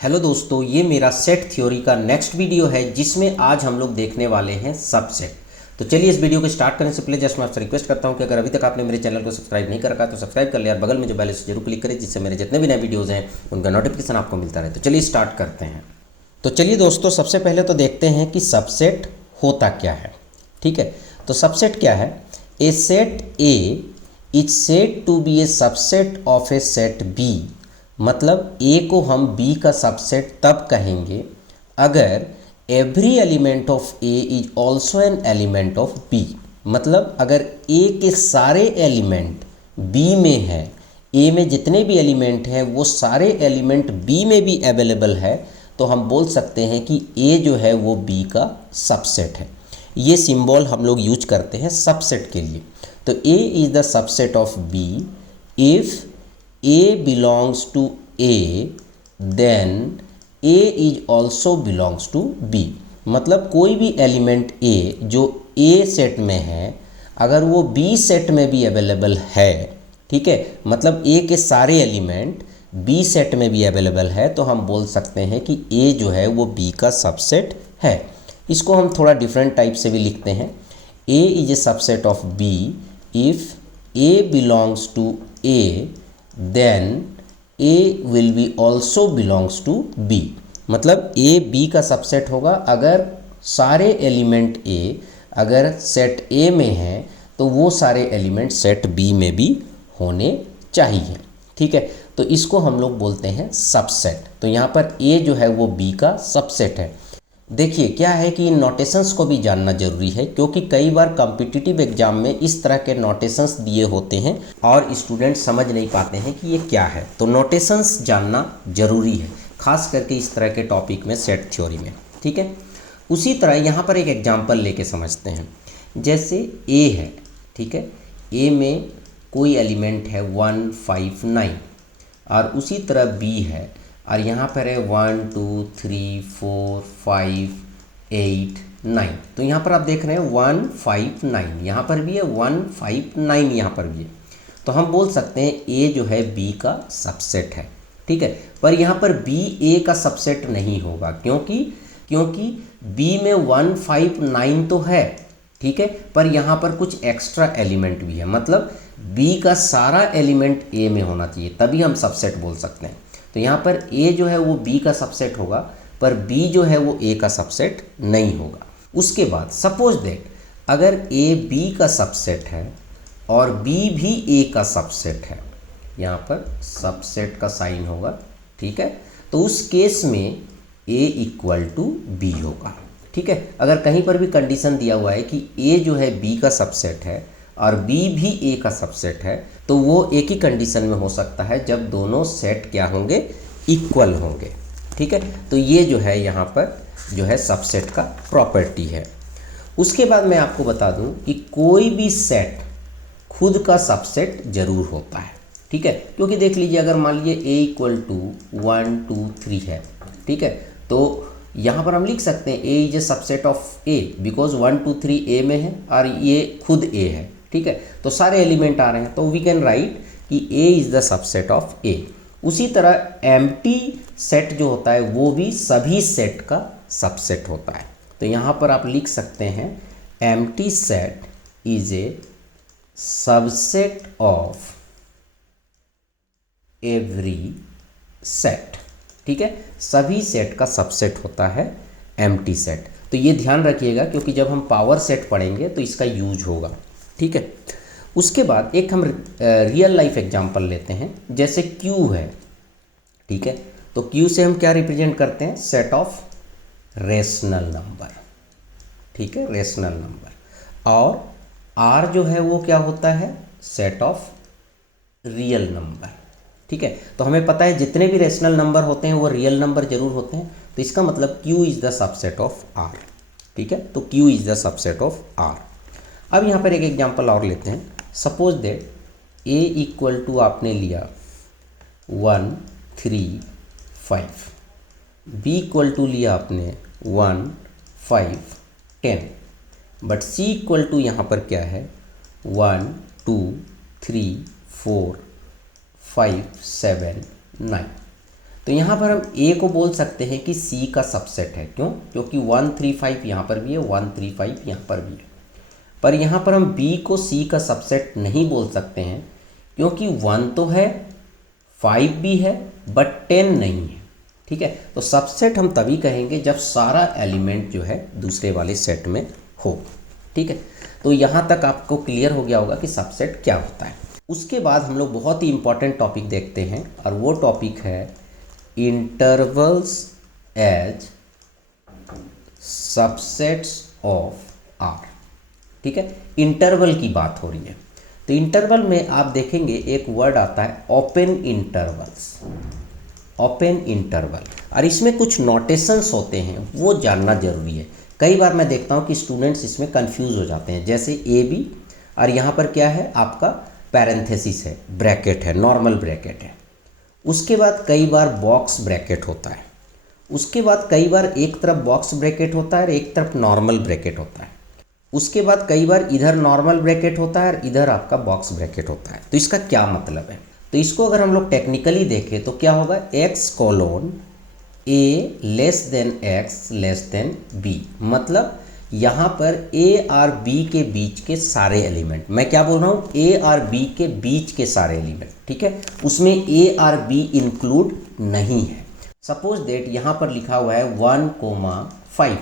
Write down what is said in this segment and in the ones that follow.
Hello दोस्तों, ये मेरा सेट थ्योरी का नेक्स्ट वीडियो है जिसमें आज हम लोग देखने वाले हैं सबसेट। तो चलिए इस वीडियो को स्टार्ट करने से पहले जस्ट मैं आपसे रिक्वेस्ट करता हूं कि अगर अभी तक आपने मेरे चैनल को सब्सक्राइब नहीं कर रखा तो सब्सक्राइब कर लिया और बगल में जो बेल है जरूर क्लिक करें जिससे मेरे जितने भी नए वीडियोज़ हैं उनका नोटिफिकेशन आपको मिलता रहे। तो चलिए स्टार्ट करते हैं। तो चलिए दोस्तों, सबसे पहले तो देखते हैं कि सबसेट होता क्या है। ठीक है, तो सबसेट क्या है? A set A is said to be a subset of a set B. मतलब ए को हम बी का सबसेट तब कहेंगे अगर every element of A is also an element of B. मतलब अगर ए के सारे एलिमेंट बी में है, ए में जितने भी एलिमेंट हैं वो सारे एलिमेंट बी में भी अवेलेबल है, तो हम बोल सकते हैं कि ए जो है वो बी का सबसेट है। ये सिंबल हम लोग यूज करते हैं सबसेट के लिए। तो A is the subset of B if A belongs to A, then A is also belongs to B। मतलब कोई भी एलिमेंट A जो A सेट में है अगर वो B सेट में भी अवेलेबल है, ठीक है, मतलब A के सारे एलिमेंट B सेट में भी अवेलेबल है, तो हम बोल सकते हैं कि A जो है वो B का सबसेट है। इसको हम थोड़ा डिफरेंट टाइप से भी लिखते हैं। A is a subset of B if A belongs to A then A will be also belongs to B। मतलब A B का सबसेट होगा अगर सारे एलिमेंट A अगर सेट A में है तो वो सारे एलिमेंट सेट B में भी होने चाहिए। ठीक है, तो इसको हम लोग बोलते हैं सबसेट। तो यहाँ पर A जो है वो B का सबसेट है। देखिए क्या है कि इन नोटेशंस को भी जानना जरूरी है, क्योंकि कई बार कॉम्पिटिटिव एग्जाम में इस तरह के नोटेशंस दिए होते हैं और स्टूडेंट समझ नहीं पाते हैं कि ये क्या है। तो नोटेशंस जानना जरूरी है, खास करके इस तरह के टॉपिक में, सेट थ्योरी में। ठीक है, उसी तरह यहाँ पर एक एग्जाम्पल लेके समझते हैं। जैसे ए है, ठीक है, ए में कोई एलिमेंट है 1 5 9 और उसी तरह बी है और यहाँ पर है 1 2 3 4 5 8 9। तो यहाँ पर आप देख रहे हैं 1 5 9 यहाँ पर भी है, 1 5 9 यहाँ पर भी है। तो हम बोल सकते हैं A जो है B का सबसेट है। ठीक है, पर यहाँ पर B A का सबसेट नहीं होगा, क्योंकि B में 1 5 9 तो है, ठीक है, पर यहाँ पर कुछ एक्स्ट्रा एलिमेंट भी है। मतलब B का सारा एलिमेंट A में होना चाहिए, तभी हम सबसेट बोल सकते हैं। तो यहाँ पर A जो है वो B का सबसेट होगा, पर B जो है वो A का सबसेट नहीं होगा। उसके बाद सपोज दैट अगर A B का सबसेट है और B भी A का सबसेट है, यहाँ पर सबसेट का साइन होगा, ठीक है, तो उस केस में A इक्वल टू B होगा। ठीक है, अगर कहीं पर भी कंडीशन दिया हुआ है कि A जो है B का सबसेट है और B भी A का सबसेट है, तो वो एक ही कंडीशन में हो सकता है जब दोनों सेट क्या होंगे, इक्वल होंगे। ठीक है, तो ये जो है यहाँ पर जो है सबसेट का प्रॉपर्टी है। उसके बाद मैं आपको बता दूं कि कोई भी सेट खुद का सबसेट जरूर होता है। ठीक है, क्योंकि देख लीजिए अगर मान लीजिए A इक्वल टू 1 2 3 है, ठीक है, तो यहाँ पर हम लिख सकते हैं A is a subset of A because 1 2 3 A में है और ये खुद A है। ठीक है, तो सारे एलिमेंट आ रहे हैं, तो वी कैन राइट कि A is the subset of A। उसी तरह एम्प्टी सेट जो होता है वो भी सभी सेट का सबसेट होता है। तो यहाँ पर आप लिख सकते हैं empty set is a subset of every set. ठीक है, सभी सेट का सबसेट होता है एम्प्टी सेट। तो ये ध्यान रखिएगा, क्योंकि जब हम पावर सेट पढ़ेंगे तो इसका यूज होगा। ठीक है, उसके बाद एक हम रियल लाइफ एग्जांपल लेते हैं। जैसे Q है, ठीक है, तो Q से हम क्या रिप्रेजेंट करते हैं, सेट ऑफ रेशनल नंबर। ठीक है, रेशनल नंबर। और R जो है वो क्या होता है, सेट ऑफ रियल नंबर। ठीक है, तो हमें पता है जितने भी रेशनल नंबर होते हैं वो रियल नंबर जरूर होते हैं, तो इसका मतलब Q is the subset of R। ठीक है, तो Q is the subset of R। अब यहाँ पर एक एग्जांपल और लेते हैं। Suppose that A equal to आपने लिया 1 3 5, B इक्वल टू लिया आपने 1 5 10, बट C इक्वल टू यहाँ पर क्या है 1 2 3 4 5 7 9। तो यहाँ पर हम ए को बोल सकते हैं कि सी का सबसेट है। क्यों? क्योंकि 135 यहाँ पर भी है, 135 यहाँ पर भी है। पर यहाँ पर हम बी को सी का सबसेट नहीं बोल सकते हैं, क्योंकि 1 तो है, 5 भी है, बट 10 नहीं है। ठीक है, तो सबसेट हम तभी कहेंगे जब सारा एलिमेंट जो है दूसरे वाले सेट में हो। ठीक है, तो यहाँ तक आपको क्लियर हो गया होगा कि सबसेट क्या होता है। उसके बाद हम लोग बहुत ही इंपॉर्टेंट टॉपिक देखते हैं, और वो टॉपिक है intervals as subsets of R. ठीक है, इंटरवल की बात हो रही है। तो इंटरवल में आप देखेंगे एक वर्ड आता है ओपन इंटरवल्स, ओपन इंटरवल, और इसमें कुछ नोटेशंस होते हैं, वो जानना जरूरी है। कई बार मैं देखता हूँ कि स्टूडेंट्स इसमें कंफ्यूज हो जाते हैं, जैसे ए बी, और यहाँ पर क्या है आपका पैरेंथेसिस है, ब्रैकेट है, नॉर्मल ब्रैकेट है। उसके बाद कई बार बॉक्स ब्रैकेट होता है, उसके बाद कई बार एक तरफ बॉक्स ब्रैकेट होता है और एक तरफ नॉर्मल ब्रैकेट होता है, उसके बाद कई बार इधर नॉर्मल ब्रैकेट होता है और इधर आपका बॉक्स ब्रैकेट होता है। तो इसका क्या मतलब है? तो इसको अगर हम लोग टेक्निकली देखें तो क्या होगा, x colon a less than x less than b, मतलब यहाँ पर ए और बी के बीच के सारे एलिमेंट, मैं क्या बोल रहा हूँ, ए और बी के बीच के सारे एलिमेंट। ठीक है, उसमें ए और बी इंक्लूड नहीं है। सपोज दैट यहाँ पर लिखा हुआ है 1,5,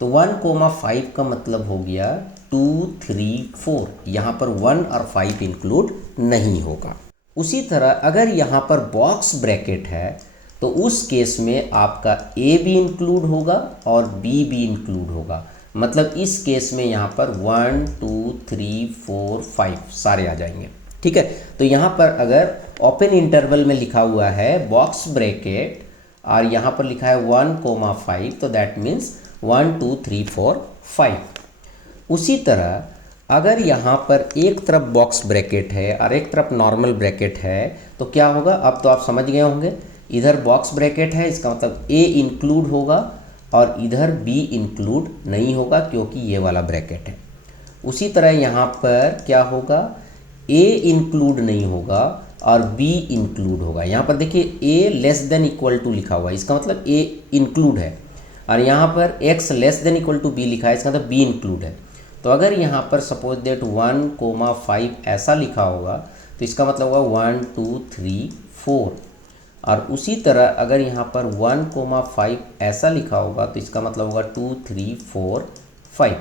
तो 1,5 का मतलब हो गया 2 3 4, यहाँ पर 1 और 5 इंक्लूड नहीं होगा। उसी तरह अगर यहाँ पर बॉक्स ब्रैकेट है तो उस केस में आपका ए भी इंक्लूड होगा और बी भी इंक्लूड होगा, मतलब इस केस में यहाँ पर 1 2 3 4 5 सारे आ जाएंगे। ठीक है, तो यहाँ पर अगर ओपन इंटरवल में लिखा हुआ है बॉक्स ब्रैकेट और यहाँ पर लिखा है 1,5, तो दैट मीन्स 1 2 3 4 5। उसी तरह अगर यहाँ पर एक तरफ बॉक्स ब्रैकेट है और एक तरफ नॉर्मल ब्रैकेट है तो क्या होगा, अब तो आप समझ गए होंगे, इधर बॉक्स ब्रैकेट है इसका मतलब ए इंक्लूड होगा और इधर बी इंक्लूड नहीं होगा क्योंकि ये वाला ब्रैकेट है। उसी तरह यहाँ पर क्या होगा, ए इंक्लूड नहीं होगा और बी इंक्लूड होगा। यहाँ पर देखिए ए लेस देन इक्वल टू लिखा हुआ है, इसका मतलब ए इंक्लूड है, और यहाँ पर X less than equal to B लिखा है, इसका मतलब बी इंक्लूड है। तो अगर यहाँ पर सपोज दैट 1,5 ऐसा लिखा होगा तो इसका मतलब होगा 1 2 3 4, और उसी तरह अगर यहाँ पर 1,5 ऐसा लिखा होगा तो इसका मतलब होगा 2 3 4 5।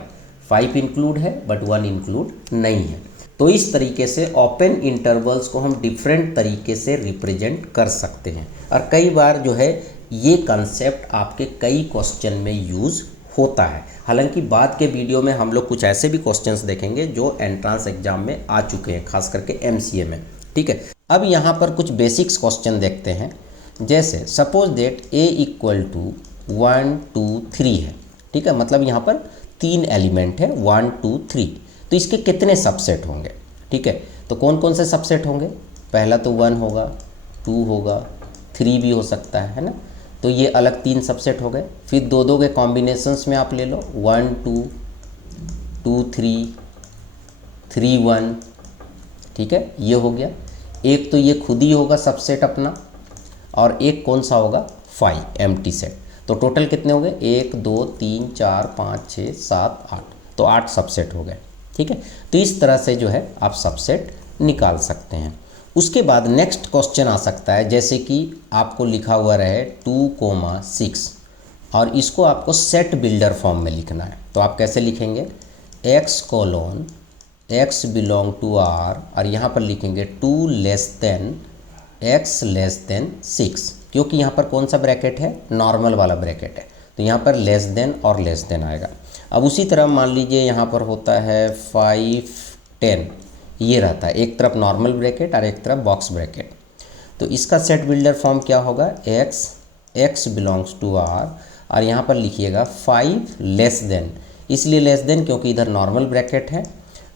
5 इंक्लूड है बट 1 इंक्लूड नहीं है। तो इस तरीके से ओपन इंटरवल्स को हम डिफरेंट तरीके से रिप्रेजेंट कर सकते हैं, और कई बार जो है ये कंसेप्ट आपके कई क्वेश्चन में यूज़ होता है। हालांकि बाद के वीडियो में हम लोग कुछ ऐसे भी क्वेश्चंस देखेंगे जो एंट्रेंस एग्जाम में आ चुके हैं, खास करके एमसीए में। ठीक है, अब यहाँ पर कुछ बेसिक्स क्वेश्चन देखते हैं। जैसे suppose that A equal to 1 2 3 है। ठीक है, मतलब यहाँ पर 3 एलिमेंट है 1 2 3, तो इसके कितने सबसेट होंगे? ठीक है, तो कौन कौन से सबसेट होंगे? पहला तो 1 होगा, 2 होगा, 3 भी हो सकता है ना, तो ये अलग 3 सबसेट हो गए। फिर दो दो के कॉम्बिनेशंस में आप ले लो, 1 2 2 3 3 1। ठीक है, ये हो गया। एक तो ये खुद ही होगा सबसेट अपना, और एक कौन सा होगा, 5 एम्प्टी सेट। तो टोटल कितने हो गए, 1 2 3 4 5 6 7 8, तो 8 सबसेट हो गए। ठीक है, तो इस तरह से जो है आप सबसेट निकाल सकते हैं। उसके बाद नेक्स्ट क्वेश्चन आ सकता है, जैसे कि आपको लिखा हुआ रहे 2,6 और इसको आपको सेट बिल्डर फॉर्म में लिखना है। तो आप कैसे लिखेंगे, X colon X belong to R, और यहाँ पर लिखेंगे 2 less than x less than 6, क्योंकि यहाँ पर कौन सा ब्रैकेट है, नॉर्मल वाला ब्रैकेट है, तो यहाँ पर लेस देन और लेस देन आएगा। अब उसी तरह मान लीजिए यहाँ पर होता है 5 10, ये रहता है, एक तरफ नॉर्मल ब्रैकेट और एक तरफ बॉक्स ब्रैकेट। तो इसका सेट बिल्डर फॉर्म क्या होगा, एक्स बिलोंग्स टू आर, और यहाँ पर लिखिएगा 5 लेस देन, इसलिए लेस देन क्योंकि इधर नॉर्मल ब्रैकेट है,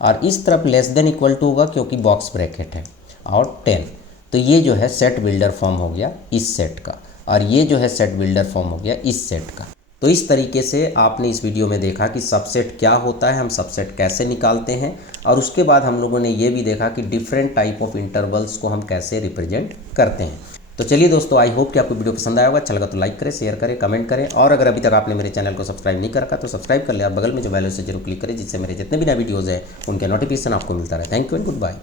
और इस तरफ लेस देन इक्वल टू होगा क्योंकि बॉक्स ब्रैकेट है, और 10। तो ये जो है सेट बिल्डर फॉर्म हो गया इस सेट का, और ये जो है सेट बिल्डर फॉर्म हो गया इस सेट का। तो इस तरीके से आपने इस वीडियो में देखा कि सबसेट क्या होता है, हम सबसेट कैसे निकालते हैं, और उसके बाद हम लोगों ने ये भी देखा कि डिफरेंट टाइप ऑफ इंटरवल्स को हम कैसे रिप्रेजेंट करते हैं। तो चलिए दोस्तों, आई होप कि आपको वीडियो पसंद आया होगा। अच्छा लगा तो लाइक करें, शेयर करें, कमेंट करें, और अगर अभी तक आपने मेरे चैनल को सब्सक्राइब नहीं कर रखा तो सब्सक्राइब कर ले और बगल में जो बेल है उसे जरूर क्लिक करें, जिससे मेरे जितने भी नए वीडियोज़ हैं उनके नोटिफिकेशन आपको मिलता रहे। Thank you and good bye.